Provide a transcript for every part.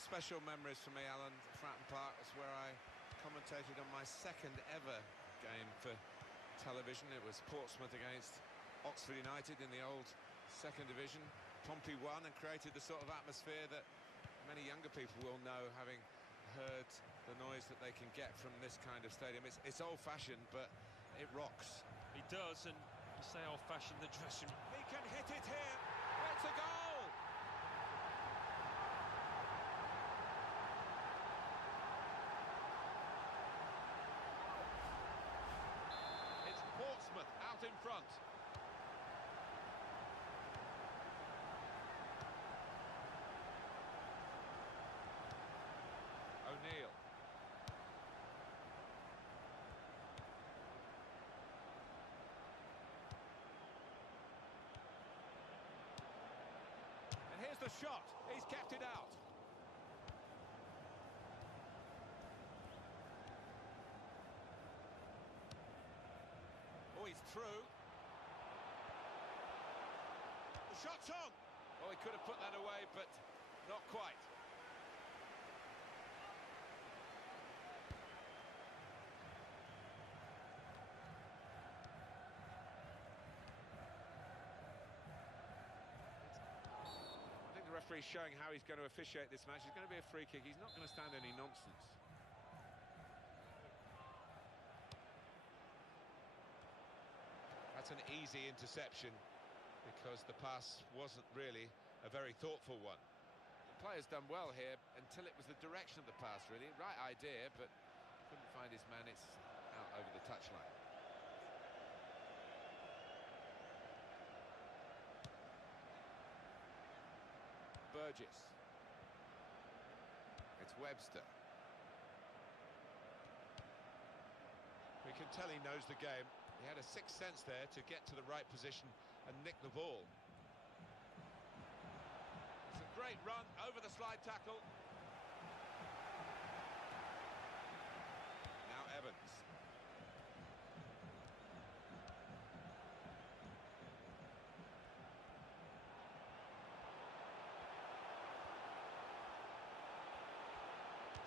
special memories for me, Alan. Fratton Park was where I commentated on my second ever game for television. It was Portsmouth against Oxford United in the old second division. Pompey won and created the sort of atmosphere that many younger people will know, having heard the noise that they can get from this kind of stadium. It's old-fashioned, but it rocks. He does, and you say old-fashioned, the dressing room. He can hit it here. It's a goal! It's Portsmouth out in front. O'Neill. And here's the shot. He's kept it out. Oh, he's through. The shot's on. Oh, he could have put that away, but not quite. The referee's showing how he's going to officiate this match. It's going to be a free kick. He's not going to stand any nonsense. That's an easy interception because the pass wasn't really a very thoughtful one. The player's done well here until it was the direction of the pass, really. Right idea, but couldn't find his man. It's out over the touchline. Burgess. It's Webster. We can tell he knows the game. He had a sixth sense there to get to the right position and nick the ball. It's a great run over the slide tackle. Now Evans.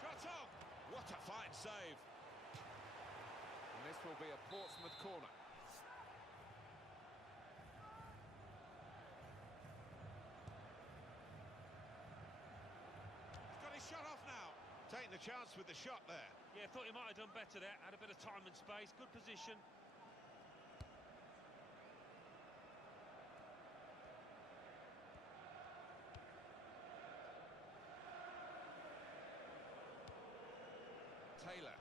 Shot on! What a fine save! And this will be a Portsmouth corner. He's got his shot off now. Taking the chance with the shot there. Yeah, thought he might have done better there. Had a bit of time and space. Good position. Taylor.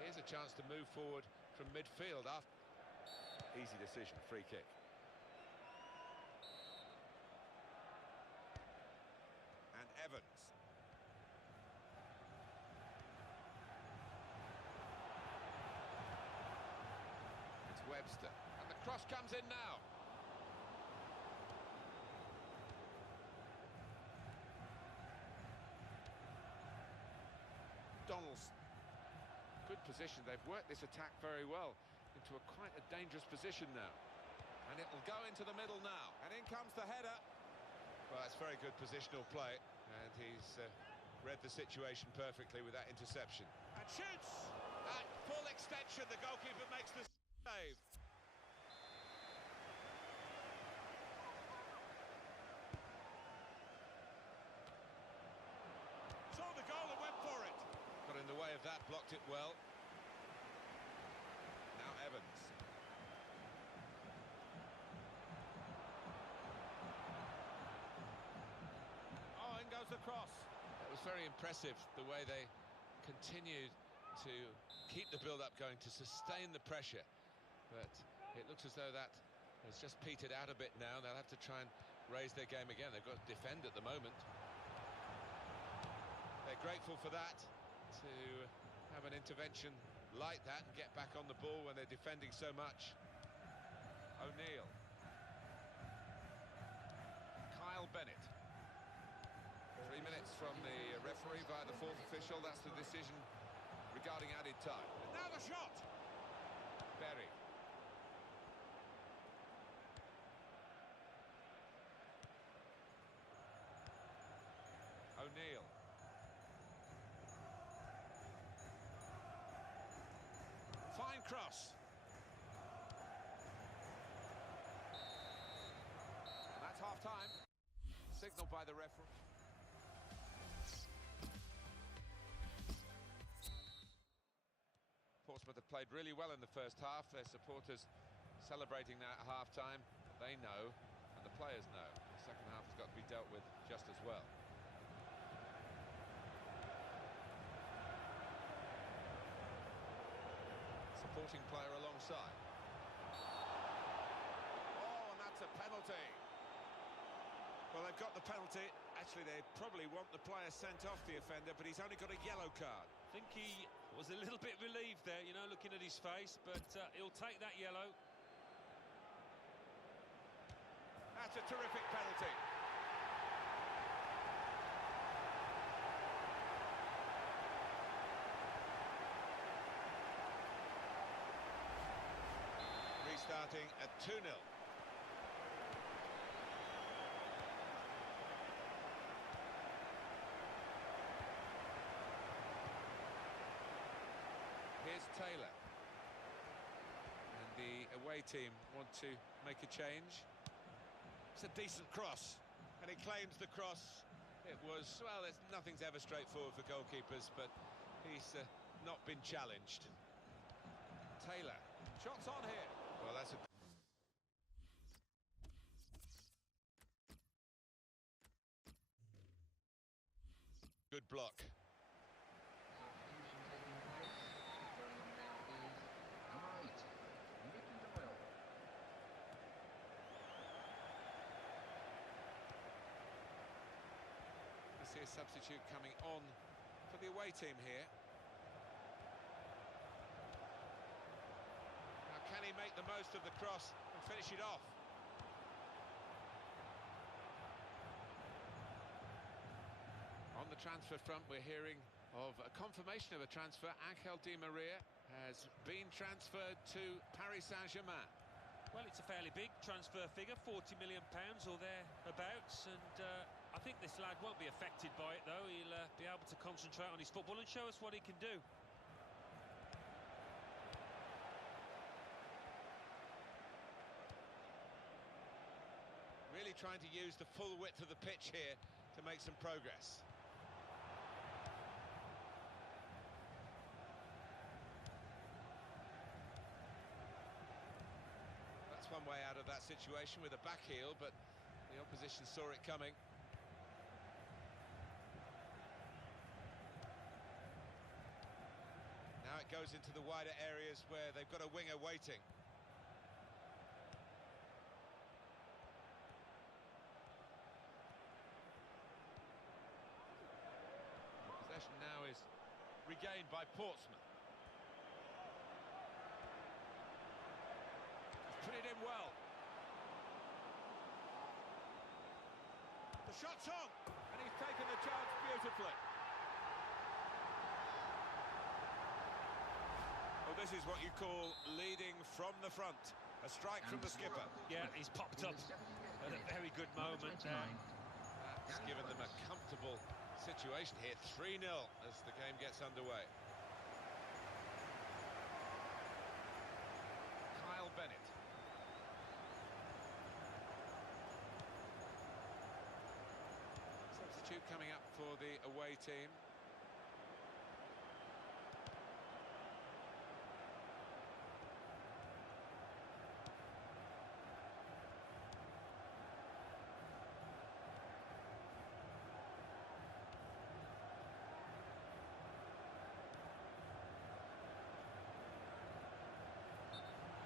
Here's a chance to move forward from midfield after. Easy decision, free kick. And Evans. It's Webster. And the cross comes in now. Donaldson. Good position. They've worked this attack very well into quite a dangerous position now. And it will go into the middle now. And in comes the header. Well, that's very good positional play. And he's read the situation perfectly with that interception. And shoots! At full extension, the goalkeeper makes the save. Saw the goal and went for it. Got in the way of that, blocked it well. Now Evans. Oh, in goes the cross. It was very impressive, the way they continued to keep the build-up going, to sustain the pressure. But it looks as though that has just petered out a bit now. They'll have to try and raise their game again. They've got to defend at the moment. They're grateful for that, to have an intervention like that and get back on the ball when they're defending so much. O'Neill. Kyle Bennett. 3 minutes from the referee via the fourth official. That's the decision regarding added time. And now the shot! Berry. cross. And that's half-time. Signalled by the referee. Portsmouth have played really well in the first half. Their supporters celebrating that at half-time. They know, and the players know, the second half has got to be dealt with just as well. Supporting player alongside. Oh, and that's a penalty. Well, they've got the penalty. Actually, they probably want the player sent off, the offender, but he's only got a yellow card. I think he was a little bit relieved there, you know, looking at his face, but he'll take that yellow. That's a terrific penalty. Restarting at 2-0. Here's Taylor. And the away team want to make a change. It's a decent cross, and he claims the cross. It was, well, nothing's ever straightforward for goalkeepers, but he's not been challenged. Taylor, shots on here. Well, that's a... good block. A substitute coming on for the away team here. Now, can he make the most of the cross and finish it off? On the transfer front, we're hearing of a confirmation of a transfer. Angel Di Maria has been transferred to Paris Saint-Germain. Well, it's a fairly big transfer figure, £40 million or thereabouts, and I think this lad won't be affected by it, though. He'll be able to concentrate on his football and show us what he can do. Really trying to use the full width of the pitch here to make some progress. One way out of that situation with a back heel, but the opposition saw it coming. Now it goes into the wider areas where they've got a winger waiting. The possession now is regained by Portsmouth. Put it in well. The shot's on, and he's taken the chance beautifully. Well, this is what you call leading from the front. A strike from the skipper. Yeah, he's popped up at a very good moment there. That's given them a comfortable situation here. 3-0 as the game gets underway. Kyle Bennett. Coming up for the away team.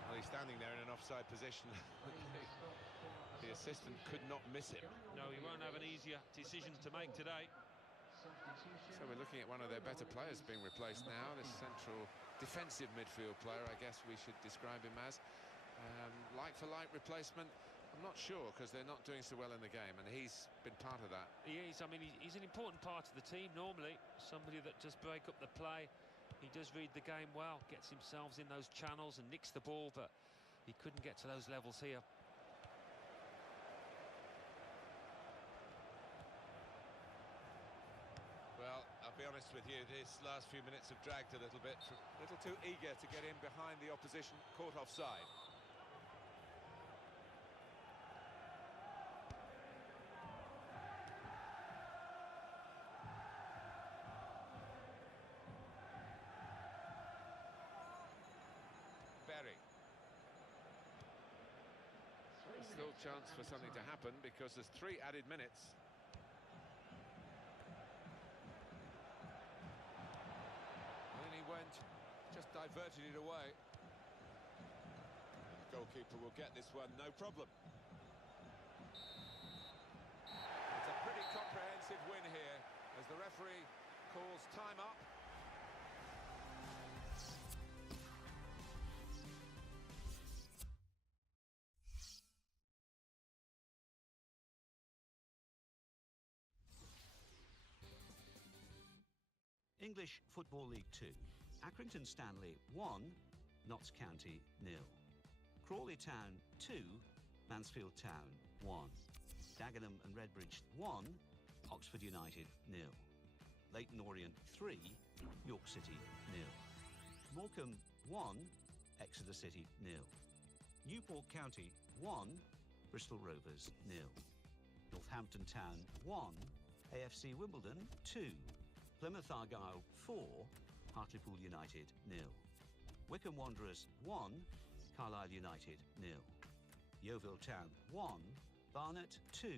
Well, he's standing there in an offside position. The assistant could not miss him. No, he won't have an easier decision to make today. So we're looking at one of their better players being replaced now, this central defensive midfield player, I guess we should describe him as. Like-for-like replacement, I'm not sure, because they're not doing so well in the game, and he's been part of that. He is. I mean, he's an important part of the team normally, somebody that does break up the play. He does read the game well, gets himself in those channels and nicks the ball, but he couldn't get to those levels here. Well, I'll be honest with with you. This last few minutes have dragged a little bit. A little too eager to get in behind the opposition, caught offside. Berry. Still chance for something to happen because there's 3 added minutes. And he went, just diverted it away. The goalkeeper will get this one, no problem. It's a pretty comprehensive win here as the referee calls time up. English Football League 2. Accrington Stanley 1, Notts County 0. Crawley Town 2, Mansfield Town 1. Dagenham and Redbridge 1, Oxford United 0. Leyton Orient 3, York City 0. Morecambe 1, Exeter City 0. Newport County 1, Bristol Rovers 0. Northampton Town 1, AFC Wimbledon 2. Plymouth Argyle 4, Hartlepool United 0. Wycombe Wanderers 1, Carlisle United 0. Yeovil Town 1, Barnet 2.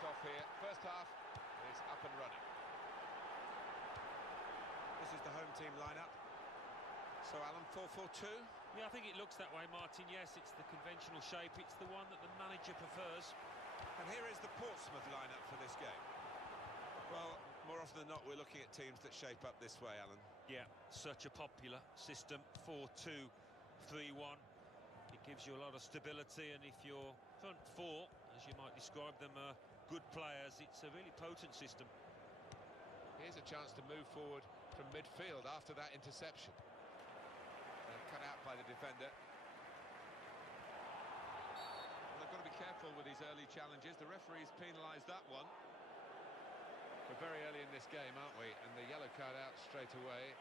Off here. First half is up and running. This is the home team lineup. So Alan, 4-4-2? Yeah, I think it looks that way, Martin. Yes, it's the conventional shape. It's the one that the manager prefers. And here is the Portsmouth lineup for this game. Well, more often than not, we're looking at teams that shape up this way, Alan. Yeah, such a popular system. 4-2-3-1. It gives you a lot of stability, and if your front four, as you might describe them, are good players, it's a really potent system. Here's a chance to move forward from midfield after that interception. Cut out by the defender. Well, they've got to be careful with these early challenges. The referee's penalised that one. We're very early in this game, aren't we? And the yellow card out straight away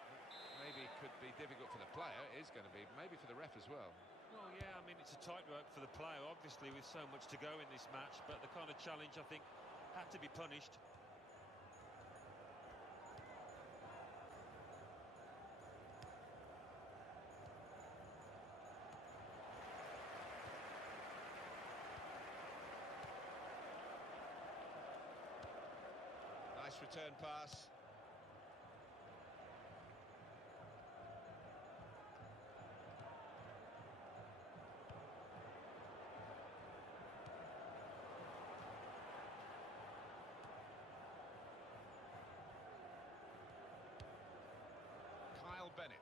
maybe could be difficult for the player. It is going to be, maybe for the ref as well. Well, yeah, I mean, it's a tightrope for the player, obviously, with so much to go in this match, but the kind of challenge, I think, had to be punished. Nice return pass. Bennett.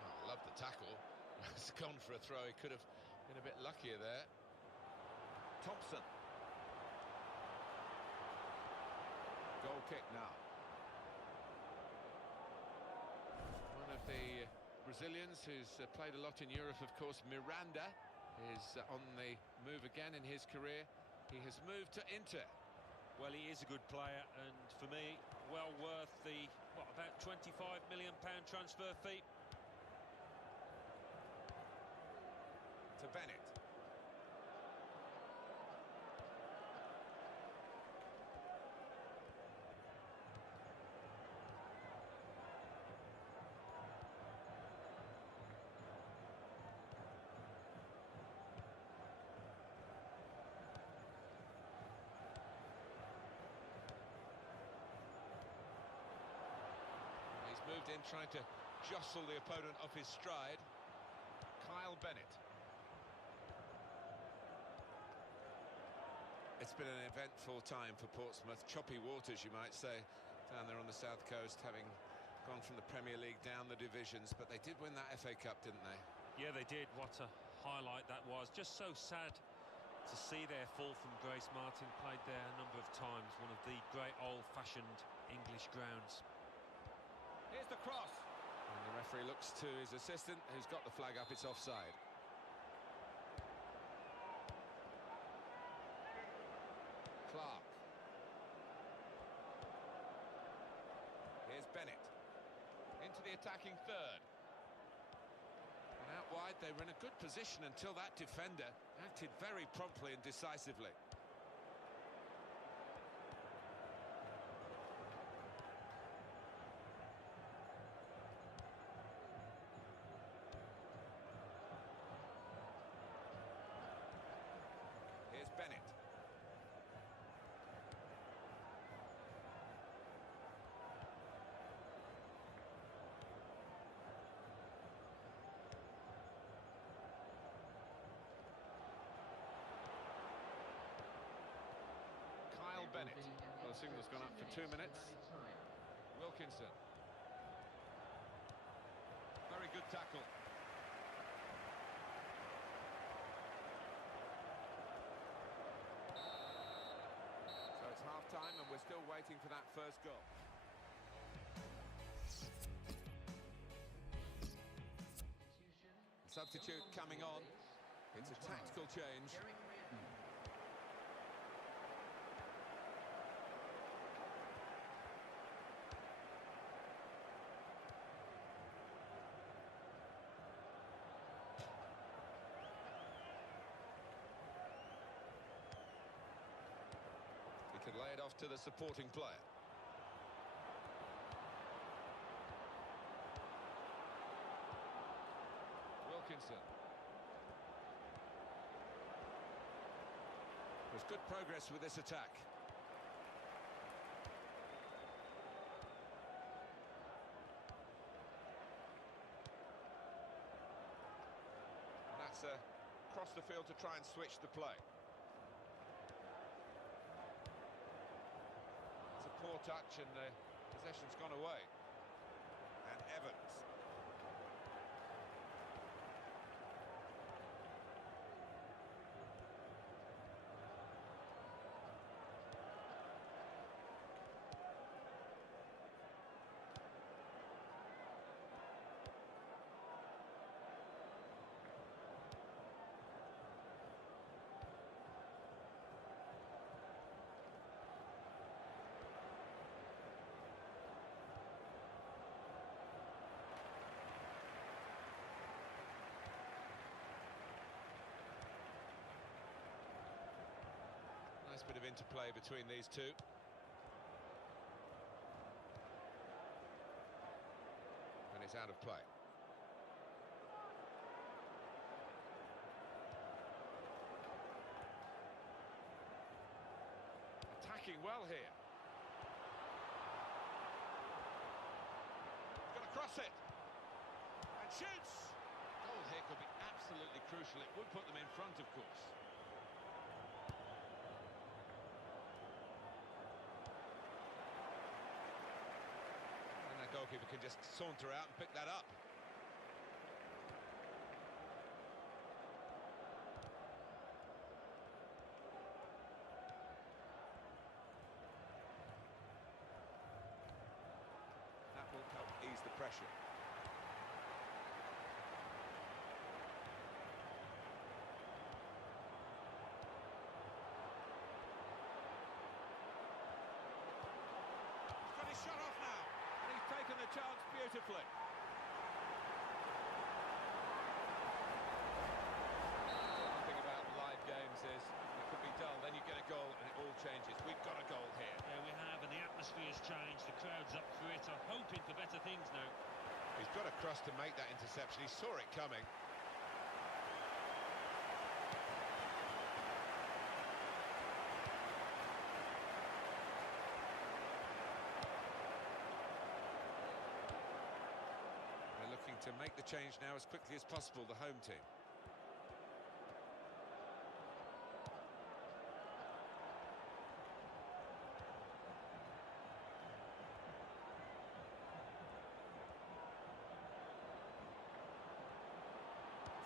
Oh, love the tackle. It's gone for a throw. He could have been a bit luckier there. Thompson. Goal kick now. Brazilians, who's played a lot in Europe, of course. Miranda is on the move again in his career. He has moved to Inter. Well, he is a good player, and for me, well worth the, what, about £25 million transfer fee. To Bennett. Moved in, trying to jostle the opponent off his stride. Kyle Bennett. It's been an eventful time for Portsmouth. Choppy waters, you might say, down there on the south coast, having gone from the Premier League down the divisions. But they did win that FA Cup, didn't they? Yeah, they did. What a highlight that was. Just so sad to see their fall from Grace Martin. Played there a number of times. One of the great old-fashioned English grounds. Here's the cross. And the referee looks to his assistant, who's got the flag up. It's offside. Clark. Here's Bennett. Into the attacking third. And out wide, they were in a good position until that defender acted very promptly and decisively. Bennett. Kyle Bennett. Well, the signal's gone up for 2 minutes. Wilkinson. Very good tackle. Half-time, and we're still waiting for that first goal. Substitute coming on. It's a tactical change. Could lay it off to the supporting player. Wilkinson. There's good progress with this attack. And that's across the field to try and switch the play. Poor touch, and the possession's gone away. And Evans. Nice bit of interplay between these two. And it's out of play. Attacking well here. Gonna cross it. And shoots! Goal here could be absolutely crucial. It would put them in front, of course. Goalkeeper can just saunter out and pick that up. That will help ease the pressure. chance beautifully. One thing about live games is it could be dull, then you get a goal and it all changes. We've got a goal here. Yeah, we have, and the atmosphere's changed. The crowd's up for it. I'm hoping for better things now. He's got a cross to make that interception. He saw it coming. They're looking to make the change now as quickly as possible, the home team.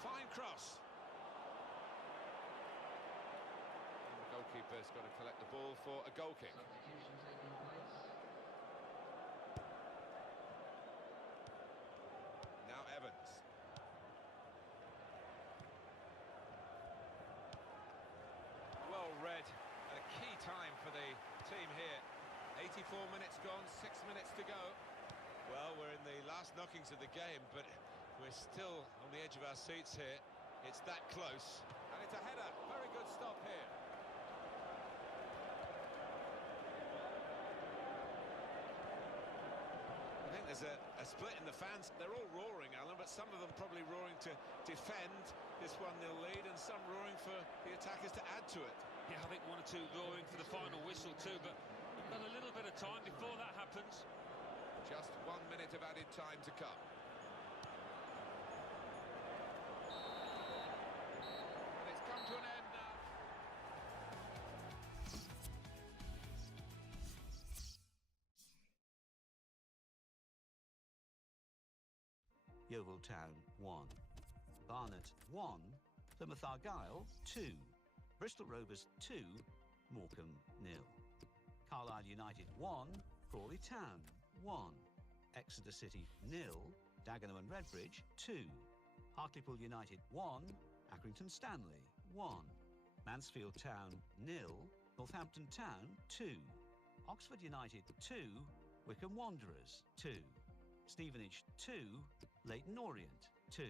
Fine cross. And the goalkeeper's got to collect the ball for a goal kick. Now Evans. Well read, and a key time for the team here. 84 minutes gone, 6 minutes to go. Well, we're in the last knockings of the game, but we're still on the edge of our seats here. It's that close. And it's a header. Very good stop here. I think there's a split in the fans. They're all roaring, Alan, but some of them probably roaring to defend this 1-0 lead and some roaring for the attackers to add to it. Yeah, I think 1 or 2 roaring for the final whistle too, but we've got a little bit of time before that happens. Just 1 minute of added time to come. And it's come to an end now. Yeovil Town 1, Barnet 1, Plymouth Argyle 2, Bristol Rovers 2, Morecambe 0, Carlisle United 1, Crawley Town 1, Exeter City 0, Dagenham and Redbridge 2, Hartlepool United 1, Accrington Stanley 1, Mansfield Town 0, Northampton Town 2, Oxford United 2, Wycombe Wanderers 2, Stevenage 2, Leyton Orient 2.